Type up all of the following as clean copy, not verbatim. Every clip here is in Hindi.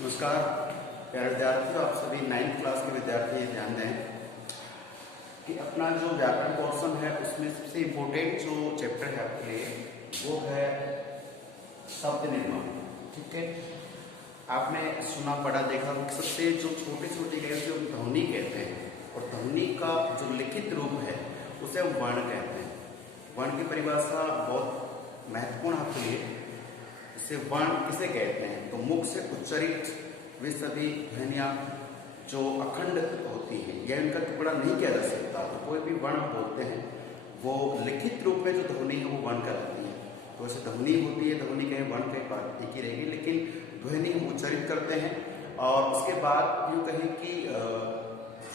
नमस्कार प्यारे विद्यार्थियों, आप सभी 9th क्लास के विद्यार्थी ध्यान दें कि अपना जो व्याकरण पोर्शन है उसमें सबसे इम्पोर्टेंट जो चैप्टर है आपके लिए वो है शब्द निर्माण। ठीक है, आपने सुना पढ़ा देखा कि सबसे जो छोटी छोटी कहते हैं ध्वनि कहते हैं, और ध्वनि का जो लिखित रूप है उसे हम वर्ण कहते हैं। वर्ण की परिभाषा बहुत महत्वपूर्ण आपके लिए। इसे वर्ण किसे कहते हैं? तो मुख से उच्चरित वे सभी ध्वनियां जो अखंड होती हैं, यह इनका टुकड़ा नहीं किया जा सकता। तो कोई भी वर्ण बोलते हैं वो लिखित रूप में जो ध्वनि है वो वर्ण कहलाती है। तो ऐसे ध्वनि होती है, ध्वनि कहे वर्ण कहे बात एक ही रहेगी, लेकिन ध्वनि हम उच्चरित करते हैं और उसके बाद यूँ कहें कि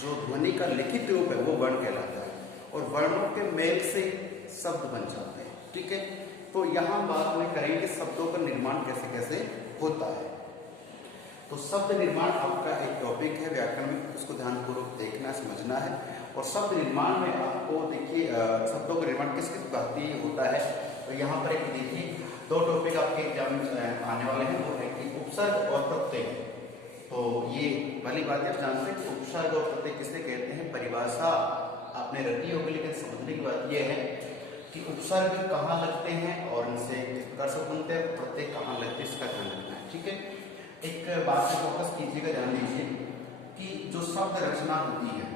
जो ध्वनि का लिखित रूप है वो वर्ण कहलाता है, और वर्णों के मेल से शब्द बन जाते हैं। ठीक है, तो यहाँ बात में करेंगे शब्दों का निर्माण कैसे कैसे होता है। तो शब्द निर्माण आपका एक टॉपिक है व्याकरण में, उसको ध्यानपूर्वक देखना समझना है। और शब्द निर्माण में आपको देखिए शब्दों का निर्माण किस किस भांति होता है। तो यहाँ पर एक देखिए दो टॉपिक आपके एग्जाम में आने वाले हैं, वो है कि उपसर्ग और प्रत्यय। तो ये पहली बात आप जानते हैं कि उपसर्ग और प्रत्यय किसे कहते हैं। परिभाषा आपने रखी होगी, लेकिन समझने की बात यह है कि उपसर्ग कहाँ लगते हैं और इनसे किस प्रकार से बनते हैं, प्रत्यय कहाँ लगते हैं, इसका ध्यान रखना है। ठीक है, एक बात पे फोकस कीजिएगा, ध्यान दीजिए कि जो शब्द रचना होती है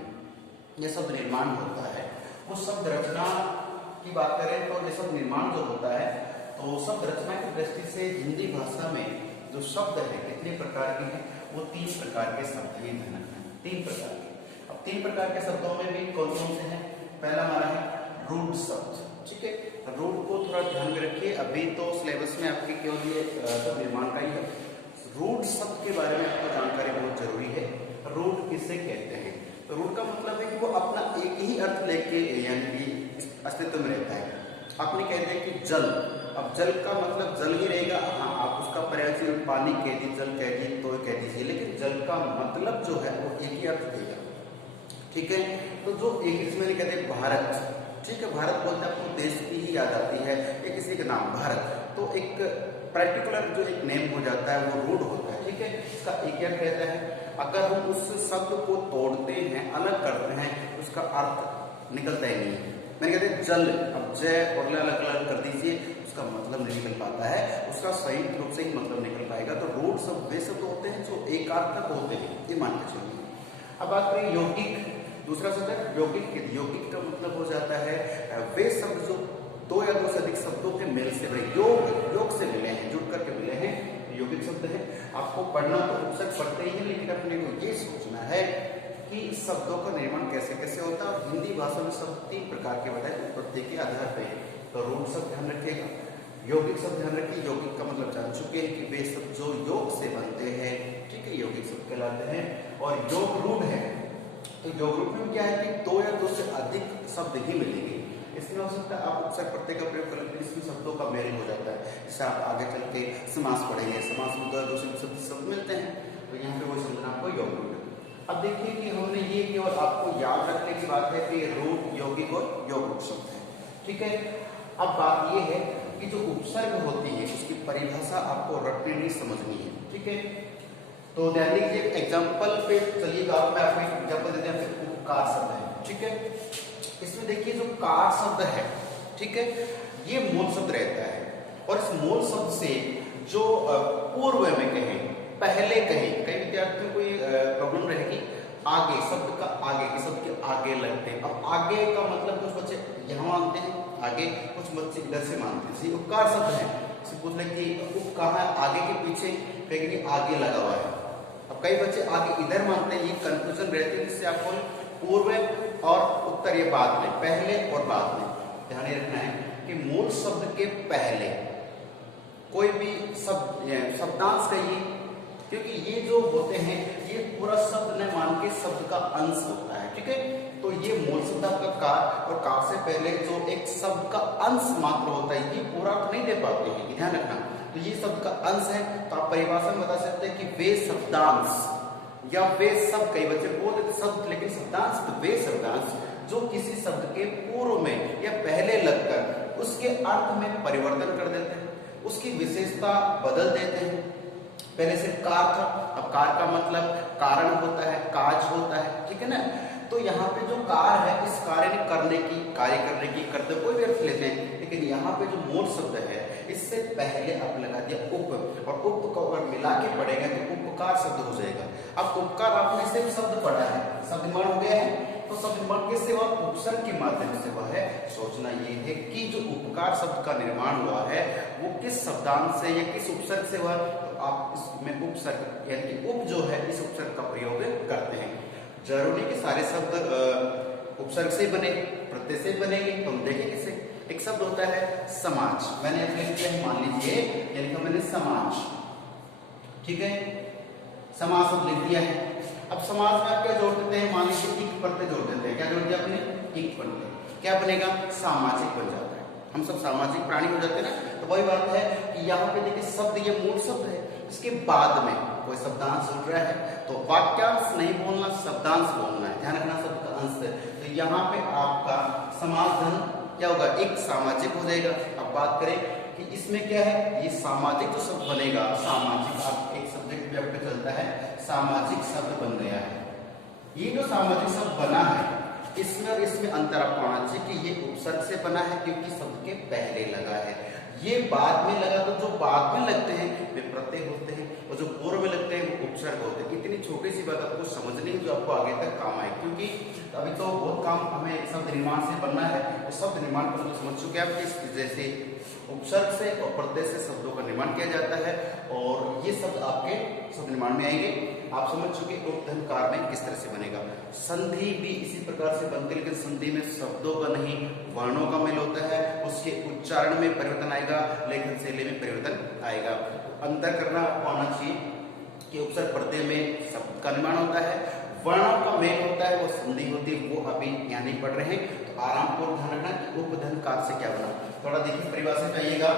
या शब्द निर्माण होता है, वो शब्द रचना की बात करें तो ये शब्द निर्माण जो होता है, तो शब्द रचना की दृष्टि से हिंदी भाषा में जो शब्द है कितने प्रकार के हैं, वो 3 प्रकार के शब्द हैं। ध्यान रखना, 3 प्रकार के। अब 3 प्रकार के शब्दों में भी कौन कौन से हैं? पहला हमारा है रूढ़ शब्द। ठीक है, रूढ़ को थोड़ा ध्यान में रखिए, अभी तो सिलेबस में आपके केवल ये शब्द निर्माण का ही है। रूढ़ शब्द के बारे में आपको जानकारी बहुत जरूरी है। रूढ़ किसे कहते हैं? तो रूढ़ का मतलब है कि वो अपना एक ही अर्थ लेके यानी कि अस्तित्व में रहता है। आपने कहते हैं कि जल, अब जल का मतलब जल ही रहेगा। हाँ, आप उसका पर्याय पानी कह दीजिए, जल कह दीजिए तो कह दीजिए, लेकिन जल का मतलब जो है वो एक ही अर्थ देगा। ठीक है, तो जो एक इसमें कहते हैं भारत। ठीक है, भारत बोलते हैं आपको देश की ही याद आती है या किसी का नाम भारत, तो एक पर्टिकुलर जो एक नेम हो जाता है वो रूढ़ होता है। ठीक है, इसका एक अर्थ रहता है। अगर हम उस शब्द को तोड़ते हैं, अलग करते हैं, उसका अर्थ निकलता ही नहीं है। मैंने कहते हैं जल, अब जय और ल अलग अलग कर दीजिए, उसका मतलब नहीं निकल पाता है, उसका सही रूप से ही मतलब निकल पाएगा। तो रूढ़ शब्द वे शब्द होते हैं जो एकार्थक होते हैं, ये मान के चलिए। अब बात करें यौगिक, दूसरा शब्द है यौगिक। यौगिक का मतलब हो जाता है वे शब्द जो 2 या 2 से अधिक शब्दों के मेल से बने, योग से मिले हैं, जुड़ करके मिले हैं, यौगिक शब्द है। आपको पढ़ना तो उपसर्ग पढ़ते ही है, लेकिन अपने को ये सोचना है कि शब्दों का निर्माण कैसे कैसे होता है। और हिंदी भाषा में शब्द 3 प्रकार के बताए प्रत्येक के आधार पर। तो रूढ़ शब्द ध्यान रखिएगा, यौगिक शब्द ध्यान रखिए। यौगिक का मतलब जान चुके हैं कि वे शब्द जो योग से बनते हैं, ठीक है, यौगिक शब्द कहलाते हैं। और योग रूढ़ है, तो योग रूप में क्या है कि 2 या 2 से अधिक शब्द ही मिलेंगे। इसमें हो सकता है आप उपसर्ग प्रत्यय का प्रयोग करेंगे, इसमें शब्दों का मेल हो जाता है। इससे आप आगे चल के समास पढ़ेंगे, समास में 2 या 2 से शब्द मिलते हैं, तो यहाँ पे वो समझना आपको योग रूप है। अब देखिए कि हमने ये केवल आपको याद रखने की बात है कि रूढ़, यौगिक और योग रूप शब्द है। ठीक है, अब बात ये है कि जो उपसर्ग होती है उसकी परिभाषा आपको रटनी नहीं समझनी है। ठीक है, तो ध्यान दीजिए, एग्जाम्पल पे चलिएगा। मैं आपको एक एग्जाम्पल देते हैं, उपकार शब्द है। ठीक है, इसमें देखिए जो कार शब्द है, ठीक है, ये मूल शब्द रहता है। और इस मूल शब्द से जो पूर्व में कहें, पहले कहें, कई विद्यार्थियों को ये प्रॉब्लम रहेगी, आगे शब्द का आगे के शब्द के आगे लगते हैं। अब आगे का मतलब कुछ बच्चे यहाँ मानते हैं आगे, कुछ बच्चे इधर से मानते हैं। उपकार शब्द है, पूछ लें कि उप कहाँ है, आगे के पीछे, कहेंगे आगे लगा हुआ है। अब कई बच्चे आगे इधर मानते हैं, ये कंफ्यूजन रहती है, जिससे आपको पूर्व और उत्तर ये बाद में, पहले और बाद में ध्यान रखना है कि मूल शब्द के पहले कोई भी शब्दांश कहिए, क्योंकि ये जो होते हैं ये पूरा शब्द न मान के शब्द का अंश होता है। ठीक है, तो ये मूल शब्द आपका कार, और कार से पहले जो एक शब्द का अंश मात्र होता है, ये पूरा नहीं दे पाते हैं, ध्यान रखना। तो ये शब्द का अंश है, तो आप परिभाषा में बता सकते हैं कि वे शब्दांश या वे शब्द, कई बच्चे बोलते शब्द लेकिन शब्दांश, तो वे शब्दांश जो किसी शब्द के पूर्व में या पहले लगकर उसके अर्थ में परिवर्तन कर देते हैं। उसकी विशेषता बदल देते हैं। पहले सिर्फ कार था, अब कार का मतलब कारण होता है, काज होता है, ठीक है ना। तो यहाँ पे जो कार है, इस कार्य करने की करते कोई भी अर्थ लेते हैं, लेकिन यहाँ पे जो मूल शब्द है इससे पहले आप लगा दिया उप, और उप को अगर मिला के पढ़ेगा तो उपकार शब्द हो जाएगा। अब उपकार आपने सिर्फ शब्द पढ़ा है, शब्द निर्माण हो गया है, तो शब्द निर्माण किससे हुआ? उपसर्ग के माध्यम से हुआ है। सोचना ये है कि जो उपकार शब्द का निर्माण हुआ है वो किस शब्दांश से या किस उपसर्ग से हुआ, तो आप इसमें उपसर्ग यानी कि उप जो है इस उपसर्ग का प्रयोग करते हैं। जरूरी के सारे शब्द उपसर्ग से बने, प्रत्यय से बनेंगे, तो हम देखेंगे इसे। एक शब्द होता है समाज, मैंने लिख दिया है, मान लीजिए ये लिखा मैंने समाज, ठीक है, समाज शब्द लिख दिया है। अब समाज में आप क्या जोड़ देते हैं? मान लीजिए इक प्रत्यय जोड़ देते हैं। क्या जोड़ दिया आपने? इक प्रत्यय। क्या बनेगा? सामाजिक बन जाता है। हम सब सामाजिक प्राणी हो जाते हैं ना। तो वही बात है कि यहाँ पे देखिए शब्द, ये मूल शब्द है, इसके बाद में कोई शब्दांश जुड़ रहा है तो वाक्यांश नहीं बोलना, शब्दांश बोलना है, ध्यान रखना, शब्द का अंश है। तो यहाँ पे आपका समाजधन क्या होगा? एक सामाजिक हो जाएगा। अब बात करें कि इसमें क्या है, ये सामाजिक जो शब्द बनेगा, सामाजिक, आप एक सब्जेक्ट भी आपका चलता है, सामाजिक शब्द बन गया है। ये जो सामाजिक शब्द बना है इसमें और इसमें अंतर आपको आना चाहिए कि ये उपसर्ग से बना है क्योंकि शब्द के पहले लगा है, ये बाद में लगा। तो जो बाद में लगते हैं वे प्रत्यय होते हैं और जो पूर्व में लगते हैं वो उपसर्ग होते हैं। इतनी छोटी सी बात आपको समझनी है जो आपको आगे तक काम आए, क्योंकि अभी तो बहुत काम हमें शब्द निर्माण से बनना है। तो शब्द निर्माण पर तो समझ चुके हैं आप, जैसे उपसर्ग से और प्रत्यय से शब्दों का निर्माण किया जाता है और ये शब्द आपके शब्द निर्माण में आएंगे। आप समझ चुके उपधनकार में किस तरह से बनेगा। संधि भी इसी प्रकार से बनती है, लेकिन संधि में शब्दों का नहीं वर्णों का मेल होता है, उसके उच्चारण में परिवर्तन आएगा, लेखन शैली में परिवर्तन आएगा। अंतर करना आपको आना चाहिए कि उपसर्ग प्रत्यय में शब्द का निर्माण होता है, वर्णों का मेल होता है, वो संधि होती है, वो अभी यहाँ नहीं पढ़ रहे हैं। तो आराम को ध्यान रखना कि उपधनकार से क्या बना। थोड़ा देखिए परिभाषा चाहिएगा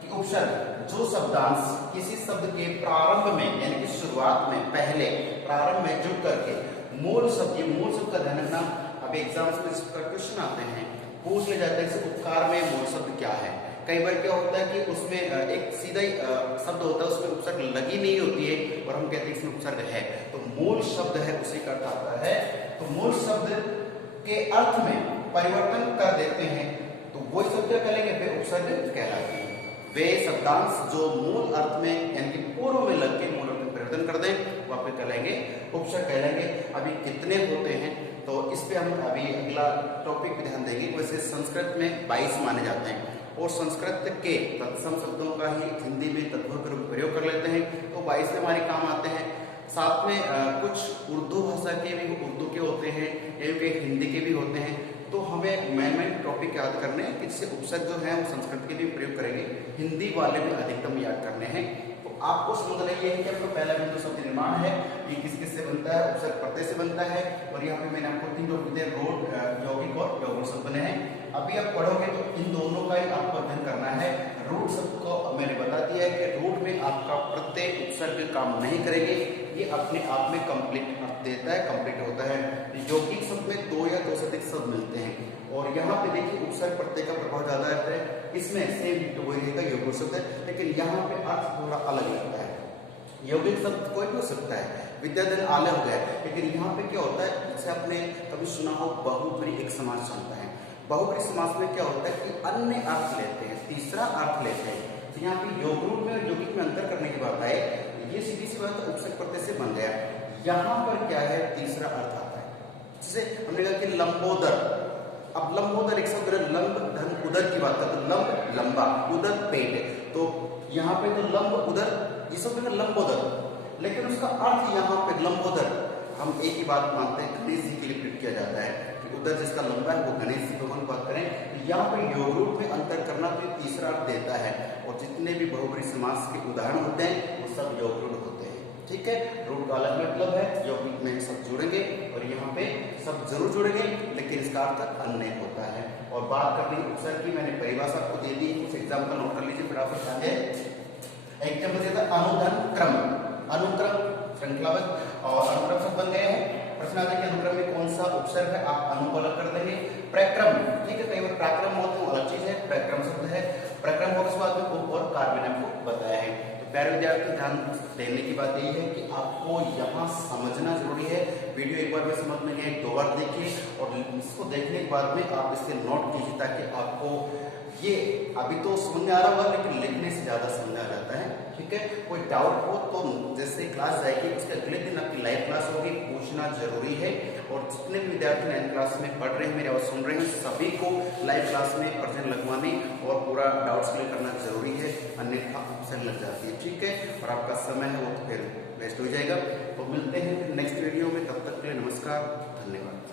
कि उपसर्ग जो शब्दांश किसी शब्द के प्रारंभ में यानी कि शुरुआत में, पहले प्रारंभ में जुड़ करके मूल शब्द, ये मूल शब्द का ध्यान रखना। अब एग्जाम्स में इस प्रकार क्वेश्चन आते हैं, पूछ ले जाते हैं उपकार में मूल शब्द क्या है। कई बार क्या होता है कि उसमें एक सीधा ही शब्द होता है, उसमें उपसर्ग लगी नहीं होती है और हम कहते हैं इसमें उपसर्ग है। तो मूल शब्द है उसी का अर्थ आता है। तो मूल शब्द के अर्थ में परिवर्तन कर देते हैं तो वो शब्द क्या कहलाएंगे? वे उपसर्ग कहलाते हैं। वे शब्दांश जो मूल अर्थ में यानी कि पूर्व में लग के मूल अर्थ में परिवर्तन कर दें वो आपके कहलाएंगे उपसर्ग कहलाएंगे। अभी कितने होते हैं तो इस पे हम अभी अगला टॉपिक पे ध्यान देंगे। वैसे संस्कृत में 22 माने जाते हैं और संस्कृत के तत्सम शब्दों का ही हिंदी में तद्भव रूप प्रयोग कर लेते हैं, तो 22 हमारे काम आते हैं। साथ में कुछ उर्दू भाषा के भी, उर्दू के होते हैं या हिंदी के भी होते हैं। तो हमें मेन टॉपिक याद करने हैं कि जिससे उपसर्ग जो है वो संस्कृत के लिए प्रयोग करेंगे, हिंदी वाले भी अधिकतम याद करने हैं। तो आपको समझना ये है कि आपका पहला बिंदु शब्द निर्माण है, ये किस किस से बनता है? उपसर्ग प्रत्यय से बनता है। और यहाँ पे मैंने आपको 3 टॉपिक दिए, रोड, यौगिक और यौगिक शब्द बने हैं। अभी आप पढ़ोगे तो इन दोनों का ही आपको अध्ययन करना है। रूट शब्द को मैंने बता दिया है कि रूट में आपका प्रत्यय उपसर्ग काम नहीं करेंगे, ये अपने आप में कंप्लीट देता है, कंप्लीट होता है। यौगिक शब्द में 2 या 2 से अधिक शब्द मिलते हैं और यहाँ पे देखिए उपसर्ग प्रत्यय का प्रभाव ज्यादा रहता है। इसमें सेम वही रहेगा यौगिक शब्द है, लेकिन यहाँ पे अर्थ थोड़ा अलग लगता है। यौगिक शब्द कोई भी हो सकता है, विद्याधन आले हो गया, लेकिन यहाँ पे क्या होता है, जैसे आपने कभी सुना हो बहुब्री एक समास चलता है। बहुब्री समास में क्या होता है कि अन्य अर्थ लेते हैं, तीसरा अर्थ लेते हैं। तो यहाँ पे योग रूप में और यौगिक में अंतर करने की बात है, ये सीधी सी बात उपसर्ग प्रत्यय से बन गया। यहाँ पर क्या है, तीसरा अर्थ आता है। जैसे हमने कहा कि लंबोदर, अब लंबोदर एक शब्द लंब धन उदर की बात करते, लंब लंबा, उदर पेट, तो यहाँ पे तो लंब उदर ये शब्द लंबोदर, लेकिन उसका अर्थ यहाँ पे लंबोदर हम एक ही बात मानते हैं, गणेश जी के लिए प्रयोग किया जाता है कि उदर जिसका लंबा है वो गणेश जी भगवान बात करें। तो यहाँ पे योग रूप में अंतर करना तो तीसरा अर्थ देता है और जितने भी बहुब्री समास के उदाहरण होते हैं वो सब योग रूप होते हैं। ठीक है, रूट का अलग मतलब है, यौगिक में सब जुड़ेंगे और यहाँ पे सब जरूर जुड़ेंगे, लेकिन इसका अर्थ अन्य होता है। और बात करनी उपसर्ग की, मैंने परिभाषा आपको दे दी, कुछ एग्जाम्पल नोट कर लीजिए फटाफट ध्यान दें। एग्जाम्पल देता अनुधन क्रम, अनुक्रम श्रृंखलाबद्ध और अनुक्रम शब्द बन गए हैं। प्रश्न आता है कि अनुक्रम में कौन सा उपसर्ग है, आप अनु अलग कर देंगे। प्रक्रम, ठीक है, कई बार पराक्रम होता है अलग चीज है, प्रक्रम शब्द है। प्रक्रम होने के बाद में उप और कार्य प्यारे विद्यार्थी, ध्यान देने की बात यही है कि आपको यहाँ समझना जरूरी है। वीडियो एक बार में समझ में नहीं, 2 बार देखिए और इसको देखने के बाद में आप इससे नोट कीजिए, ताकि आपको ये अभी तो समझ में आ रहा होगा, लेकिन लिखने से ज्यादा समझ आ जाता है। ठीक है, कोई डाउट हो तो जैसे क्लास जाएगी उसके अगले दिन आपकी लाइव क्लास होगी, पूछना जरूरी है। और जितने भी विद्यार्थी 9th क्लास में पढ़ रहे हैं, मेरी आवाज सुन रहे हैं, सभी को लाइव क्लास में प्रेजेंट लगवाने और पूरा डाउट्स क्लियर करना जरूरी है, अन्यथा ऑप्शन लग जाती है। ठीक है, और आपका समय है वो तो फिर वेस्ट हो जाएगा। तो मिलते हैं नेक्स्ट वीडियो में, तब तक के लिए नमस्कार, धन्यवाद।